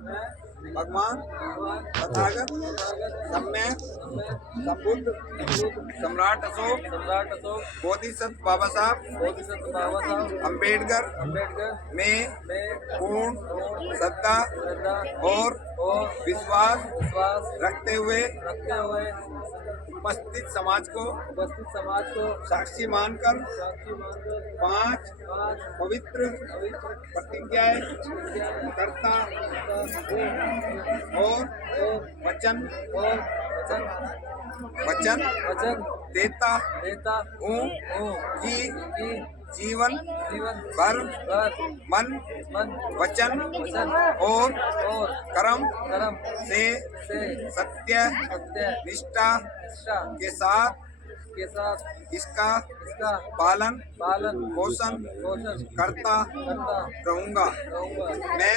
भगवान तथागत सम्यक संबुद्ध सम्राट अशोक बोधिसत्व बाबा साहब अम्बेडकर में पूर्ण श्रद्धा और विश्वास रखते हुए उपस्थित समाज को साक्षी मानकर 5 पवित्र प्रतिज्ञाएं करता और वचन देता हूँ कि जीवन भर मन वचन और कर्म से सत्य निष्ठा के साथ इसका पालन पोषण करता रहूंगा। मैं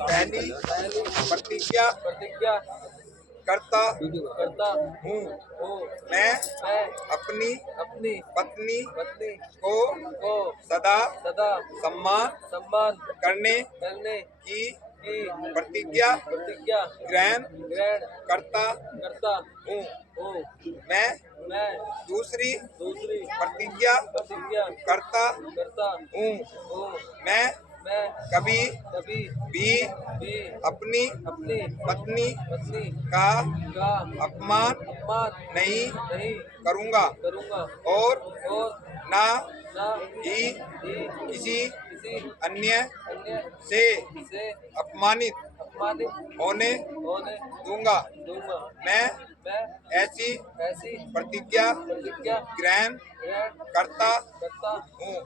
पहली प्रतिज्ञा करता हूँ। मैं अपनी पत्नी को सदा सम्मान करने की प्रतिज्ञा ग्रहण करता हूँ। मैं दूसरी प्रतिज्ञा करता हूँ। मैं कभी भी अपनी पत्नी का अपमान नहीं करूँगा और ना ही किसी अन्य से अपमानित होने दूंगा। मैं ऐसी प्रतिज्ञा ग्रहण करता हूँ।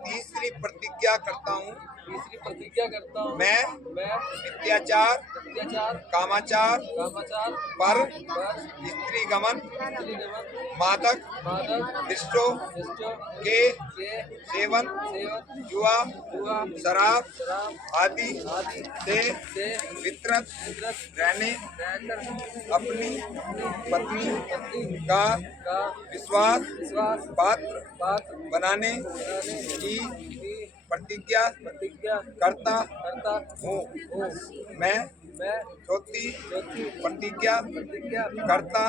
तीसरी प्रतिज्ञा करता हूँ। मैं मिथ्याचार कामाचार पर स्त्री गमन मादक दृश्यों के सेवन जुआ शराब आदि से वितरत रहने अपनी पत्नी का विश्वास पात्र बनाने की प्रतिज्ञा करता हूँ। मैं चौथी प्रतिज्ञा करता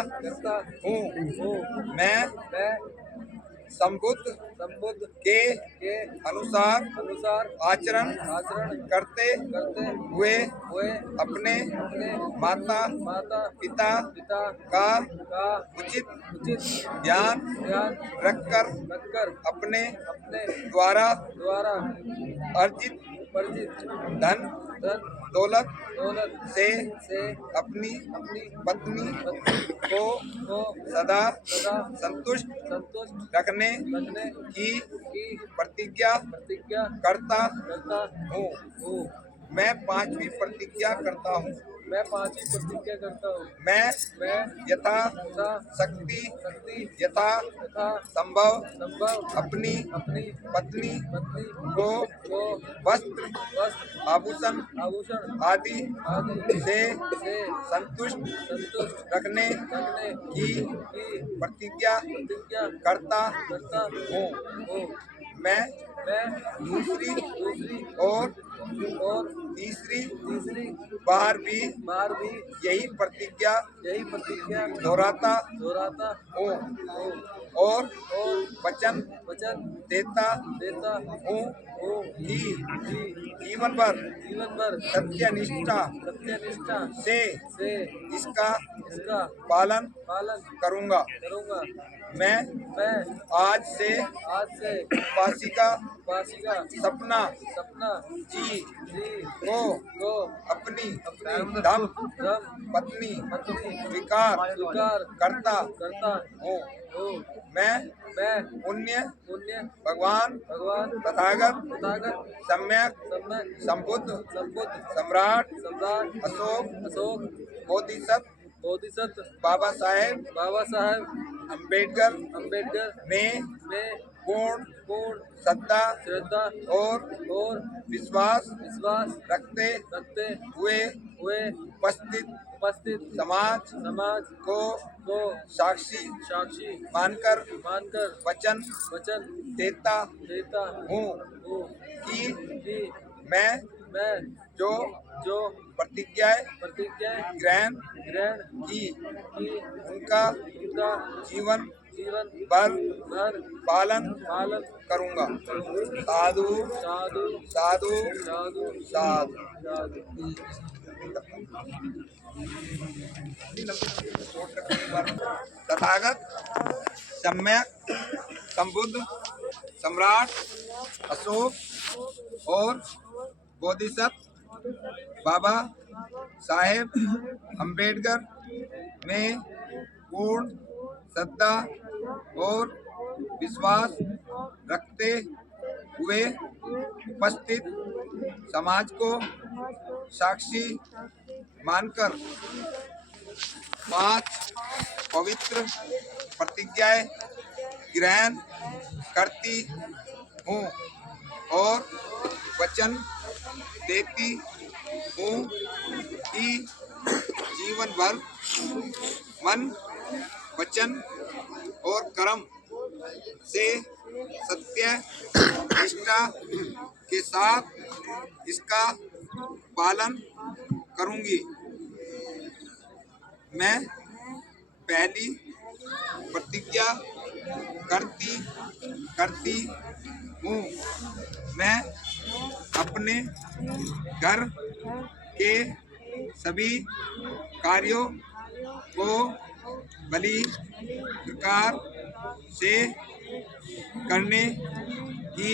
हूँ। मैं संबुद्ध के अनुसार आचरण करते हुए अपने माता पिता का उचित ध्यान रखकर अपने द्वारा अर्जित धन दौलत से अपनी पत्नी को सदा संतुष्ट रखने की प्रतिज्ञा करता हूँ। मैं पांचवी प्रतिज्ञा करता हूँ। मैं यथा शक्ति यथा संभव अपनी पत्नी को वस्त्र आभूषण आदि से संतुष्ट रखने की प्रतिज्ञा करता हूँ। मैं दूसरी और तीसरी बार भी यही प्रतिज्ञा दोहराता हूँ और वचन देता हूँ कि जीवन भर सत्यनिष्ठा से इसका पालन करूँगा। मैं आज से उपासिका सपना जी को अपनी धर्म पत्नी स्वीकार करता हूँ। मैं पुण्य भगवान तथागत सम्यक संबुद्ध सम्राट अशोक बोधिसत्व बाबा साहेब अम्बेडकर में पूर्ण श्रद्धा और विश्वास रखते हुए उपस्थित समाज को साक्षी मानकर वचन देता हूँ कि मैं जो जो प्रतिज्ञाएं प्रतिज्ञाएं ग्रहण ग्रहण की की उनका उनका जीवन जीवन भर भर पालन पालन करूंगा। साधु साधु साधु साधु साधु। साधु। तथागत सम्यक संबुद्ध सम्राट अशोक और बोधिसत्व बाबा साहेब अम्बेडकर में पूर्ण श्रद्धा और विश्वास रखते हुए उपस्थित समाज को साक्षी मानकर 5 पवित्र प्रतिज्ञाएं ग्रहण करती हूँ और वचन देती हूँ कि जीवन भर मन वचन और कर्म से सत्य निष्ठा के साथ इसका पालन करूंगी। मैं पहली प्रतिज्ञा करती हूँ। मैं अपने घर के सभी कार्यों को भली प्रकार से करने की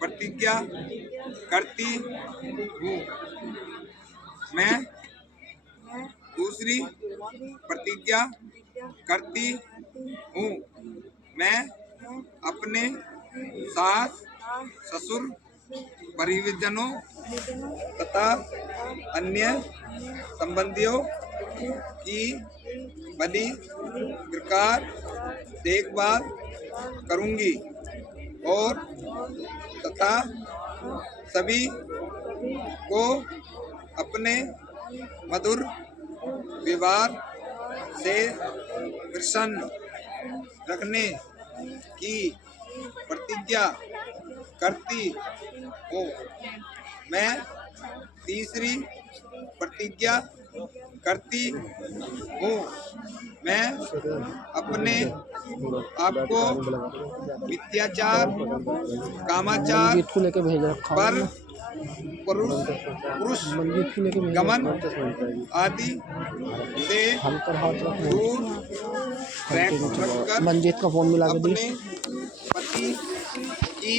प्रतिज्ञा करती हूँ। मैं दूसरी प्रतिज्ञा करती हूँ। मैं अपने सास ससुर परिजनों तथा अन्य संबंधियों की भली प्रकार देखभाल करूंगी और तथा सभी को अपने मधुर व्यवहार से प्रसन्न रखने की प्रतिज्ञा करती हूँ। मैं तीसरी प्रतिज्ञा करती हूँ। मैं अपने आप को मिथ्याचार कामाचार को लेके भेज रखा पर पुरुष गमन आदि से दूर रखकर मंजीत का फोन मिला के अपने पति की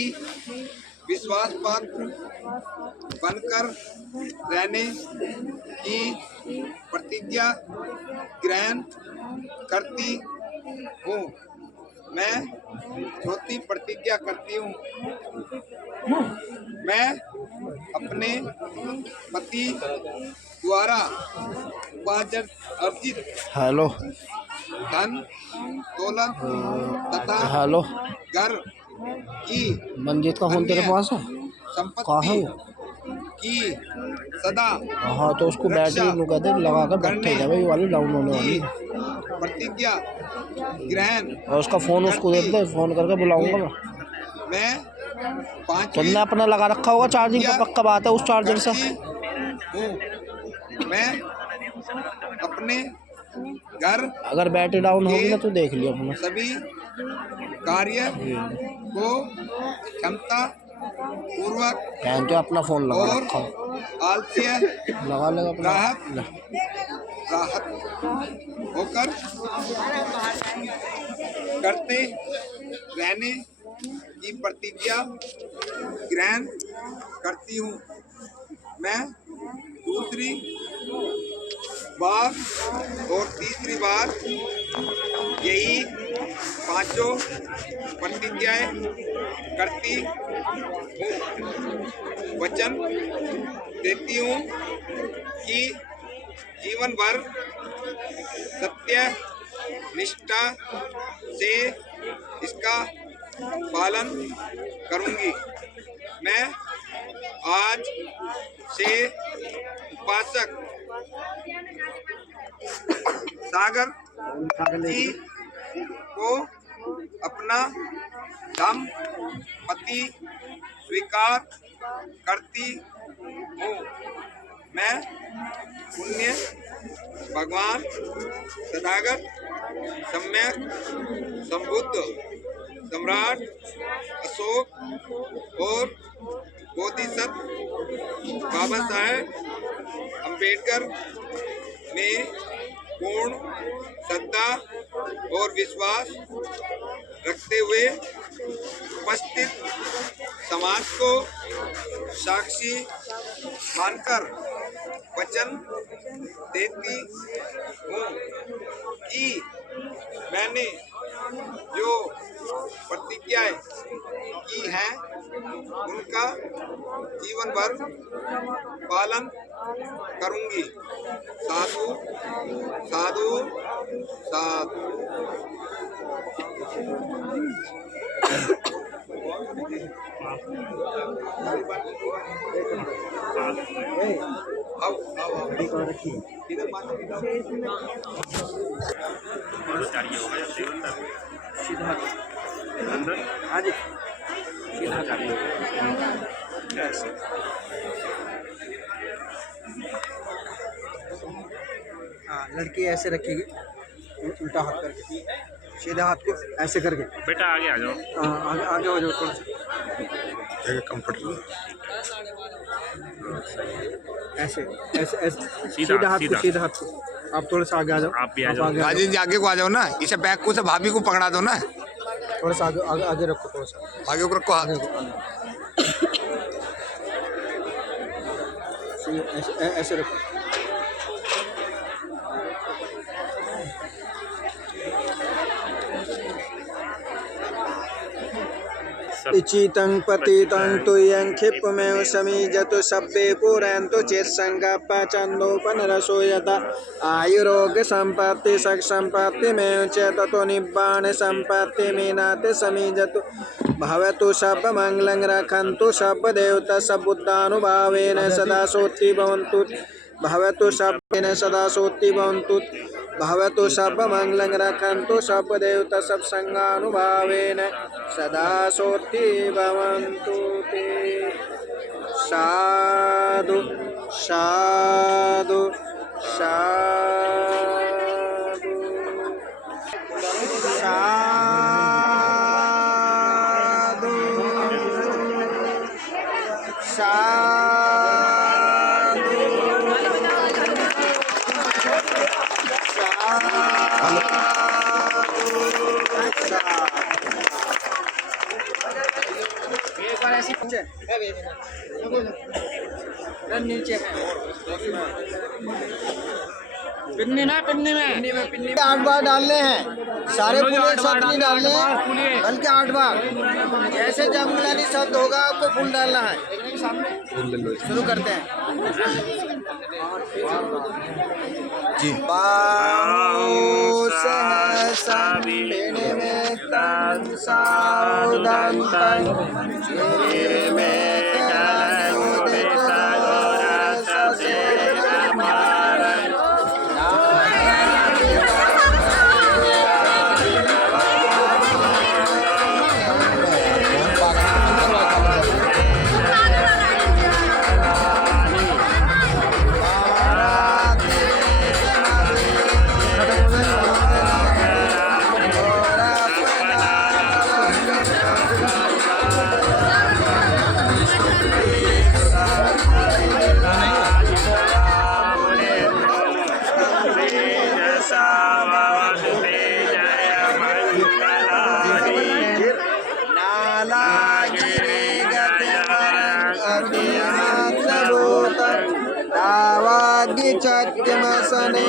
विश्वास पात्र बनकर रहने की प्रतिज्ञा ग्रहण करती हूँ। मैं चौथी प्रतिज्ञा करती हूँ। मैं अपने पति द्वारा अर्जित हेलो धन दौलत तथा हेलो घर की मंजीत का फोन तेरे पास है? कहाँ है संपत्ति की सदा हाँ तो उसको बैटरी कहते लगा कर बैठे जाए ये वाली डाउन होने वाली प्रतिज्ञा ग्रहण और उसका फोन उसको दे दे, फोन करके बुलाऊंगा मैं तुमने अपना लगा रखा होगा चार्जिंग का, पक्का बात है उस चार्जर से हूँ। मैं अपने घर अगर बैटरी डाउन होगी ना तो देख लियो अपना सभी कार्य को क्षमता पूर्वक तो अपना फोन लगा और रखा आलस्य लगा लेगा राहत होकर करते रहने की प्रतिज्ञा ग्रहण करती हूँ। मैं दूसरी बार और तीसरी बार यही 5 प्रतिज्ञाएं करती हूँ। वचन देती हूँ कि जीवन भर सत्य निष्ठा से इसका पालन करूंगी। मैं आज से उपासक सागर जी को अपना धर्म पति स्वीकार करती हूँ। मैं पुण्य भगवान तथागत सम्यक संबुद्ध सम्राट अशोक और बोधिसत्व बाबा साहेब अम्बेडकर में पूर्ण श्रद्धा और विश्वास रखते हुए उपस्थित समाज को साक्षी मानकर वचन देती हूँ कि मैंने जो प्रतिज्ञाएं की हैं उनका जीवन भर पालन करूंगी। साधु साधु साधु। इधर सीधा अंदर हाँ जी सीधा जाइए ऐसे हाँ लड़की ऐसे रखेगी उल्टा हाथ करके सीधा हाथ को ऐसे करके बेटा आगे आ जाओ। हाँ आगे हो जाओ थोड़ा सा कंफर्टेबल ऐसे ऐसे ऐसे सीधा हाथ को आप थोड़ा सा आगे आ जाओ। आप भी आ जाओ। राजेश जी आगे को आ जाओ ना, इसे बैग को से भाभी को पकड़ा दो ना, थोड़ा सा आगे रखो थोड़ा सा आगे को रखो हाथ। ऐसे रखो इचितं पतितं तुयं क्षिप्तमेव समीजतु सब्बे पुरन्तु चेत्सङ्गपचन्दोपनरसो यथा आयुरोग्यसम्पत्ति सक्सम्पत्तिमेव च ततो निब्बाणसम्पत्तिमीनाते समीजतु भवतु सर्वमङ्गलं रक्षन्तु सर्वदेवता सबुद्धानुभावेन सदा सोत्ति भवन्तु भवतु सर्वेन सदा सोत्ति भवन्तु भवतु सर्वमङ्गलं रक्षन्तु सर्वदेवता सत्सङ्गानुभावेन सदा सोत्ति भवन्तु ते। साधु साधु साधु साधु नीचे पिन्नी ना पिन्नी में 8 बार डालने हैं, सारे फूल एक साथ नहीं डालने हैं बल्कि 8 बार। जैसे जमगलानी शब्द होगा आपको फूल डालना है। शुरू करते हैं जी। बाहु सहसा पीने में तन सावधान तन मेरे में चक्मसने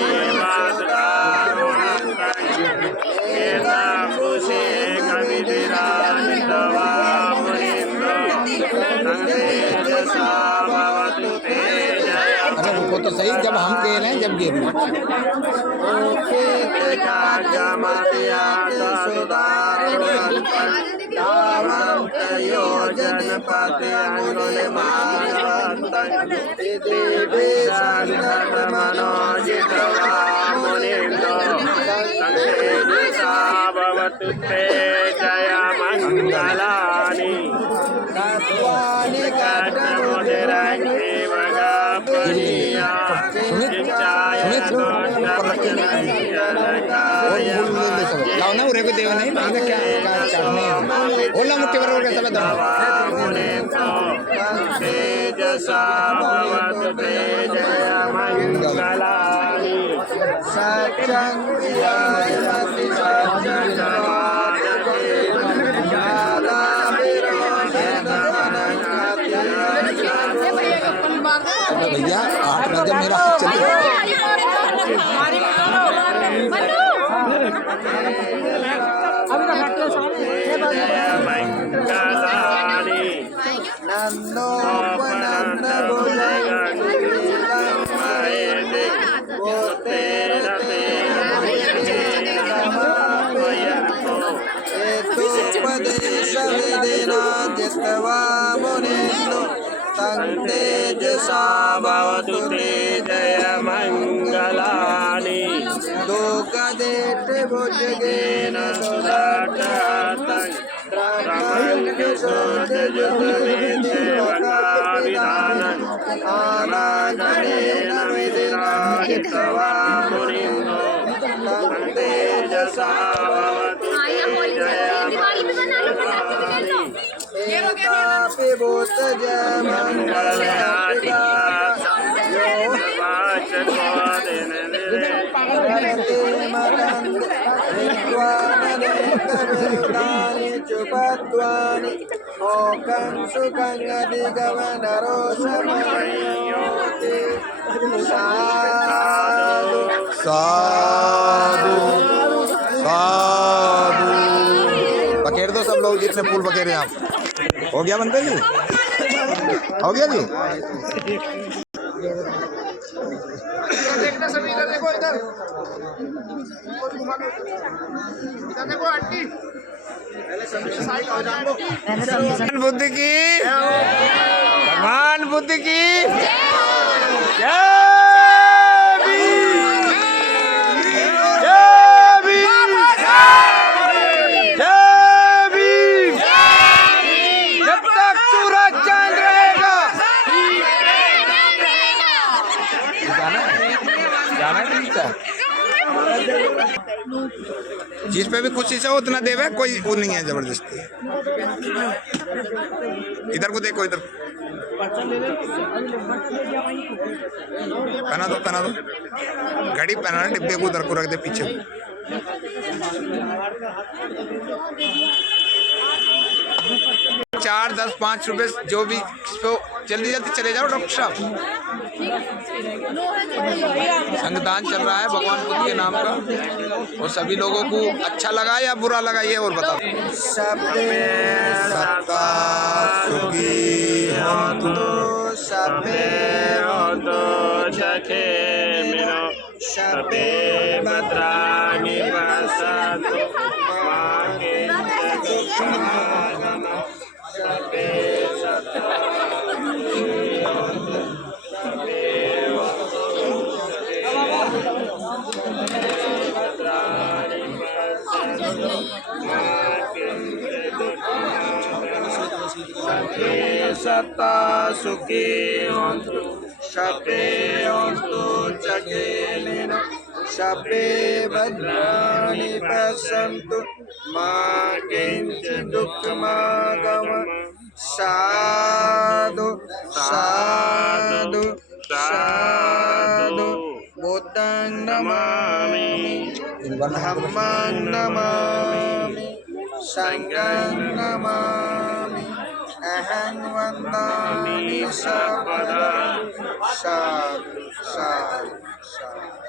वो तो सही जब हम कह रहे हैं जब गिर योजन पाते अंगुले भवतु ते जय मंगलानि तत्वानि कर्मोदराग्नि सुमित ऊपर रख के और फूल ले ले सब लाओ ना उरे को देव नहीं मांगे क्या क्या चढ़ने है ओला मुट्ठी बराबर के सब दो तेजसा भवतु ते जय मंगलानि सत्यं विजयति भैया 8 बजे मेरा हाथ चल रहा मंगलानि नंदोपनंद हेतुपदेश विधिना जित्वा मुनिन्दो तं तेजसा भवतु ते जय मंगलानि लोकदेश भुजगेन सुराटातं ब्रह्मण्यशोधयुतविद्यवकाविधानं आनागणेन विधिना हित्वा मुनिन्दो तं तेजसा भवतु ते जय मंगलानि एकापि भूत जय मंगलानि चुपत्वानि मोकं सुखं अधिगमनरोषमयोति साधु साधु साधु बखेर दो सब लोग जितने फूल बखेरे आप हो गया बनते जी हो गया जी देखना सभी इधर देखो इधर देखो आंटी भगवान बुद्ध की भगवान बुद्ध की जय भीम जय भीम जय भीम जब तक सूरज चांद रहेगा जाना ठीक है जिस पे भी खुशी से उतना देवे कोई वो नहीं है जबरदस्ती इधर को देखो इधर पहना दो घड़ी पहना डिब्बे को उधर को रख दे पीछे 4, 10, 5 रुपए जो भी जल्दी जल्दी चले जाओ डॉक्टर साहब संगदान चल रहा है भगवान बुद्ध के नाम का और सभी लोगों को अच्छा लगा या बुरा लगा ये और बताओ सत्ता सुखी होतु सबे होतु सखे मिनो सबे भद्राणि पश्यन्तु मा किञ्चित् दुःखं सबे सत्ता सुखी होन्तु सबे होन्तु जगेन सबे भद्राणि पश्यन्तु मा किञ्चित् दुःखमागमः साधु साधु साधु बुद्धं नमामि धम्मं नमामि संघं नमामि अहं वन्दामि सर्वदा साधु साधु साधु